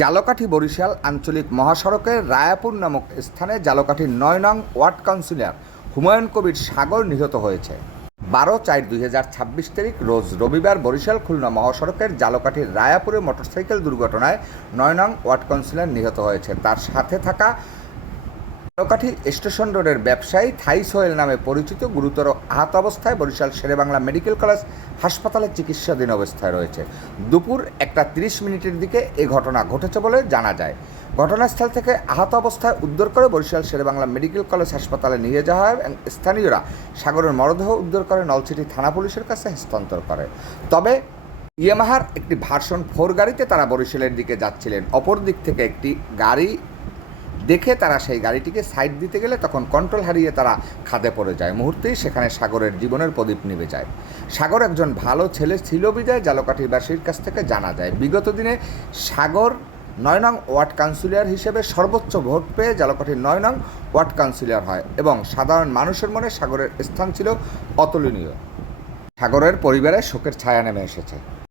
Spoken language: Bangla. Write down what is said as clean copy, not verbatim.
জালকাঠি বরিশাল আঞ্চলিক মহাসড়কের রায়াপুর নামক স্থানে জালকাঠির ৯ নং ওয়ার্ড কাউন্সিলর হুমায়ুন কবির সাগর নিহত হয়েছে। ১২/৪/২০২৬ তারিখ রোজ রবিবার বরিশাল খুলনা মহাসড়কের জালকাঠির রায়াপুরে মোটরসাইকেল দুর্ঘটনায় ৯ নং ওয়ার্ড কাউন্সিলর নিহত হয়েছে। তার সাথে থাকা জালকাঠি স্টেশন রোডের ব্যবসায়ী থাই সোহেল নামে পরিচিত গুরুতর আহত অবস্থায় বরিশাল শেরেবাংলা মেডিকেল কলেজ হাসপাতালে চিকিৎসাধীন অবস্থায় রয়েছে। দুপুর ১টা ৩০ মিনিটের দিকে এ ঘটনা ঘটেছে বলে জানা যায়। ঘটনাস্থল থেকে আহত অবস্থায় উদ্ধার করে বরিশাল শেরেবাংলা মেডিকেল কলেজ হাসপাতালে নিয়ে যাওয়া হয় এবং স্থানীয়রা সাগরের মরদেহ উদ্ধার করে নলছিটি থানা পুলিশের কাছে হস্তান্তর করে। তবে ইয়ামাহার একটি ভার্সন 4 গাড়িতে তারা বরিশালের দিকে যাচ্ছিলেন। অপর দিক থেকে একটি গাড়ি দেখে তারা সেই গাড়িটিকে সাইড দিতে গেলে তখন কন্ট্রোল হারিয়ে তারা খাদে পড়ে যায়। মুহূর্তেই সেখানে সাগরের জীবনের প্রদীপ নিভে যায়। সাগর একজন ভালো ছেলে ছিল বিদায় জালকাঠিবাসীর কাছ থেকে জানা যায় বিগত দিনে সাগর ৯ নং ওয়ার্ড কাউন্সিলর হিসেবে সর্বোচ্চ ভোট পেয়ে জালকাঠির ৯ নং ওয়ার্ড কাউন্সিলর হয় এবং সাধারণ মানুষের মনে সাগরের স্থান ছিল অতুলনীয়। সাগরের পরিবারে শোকের ছায়া নেমে এসেছে।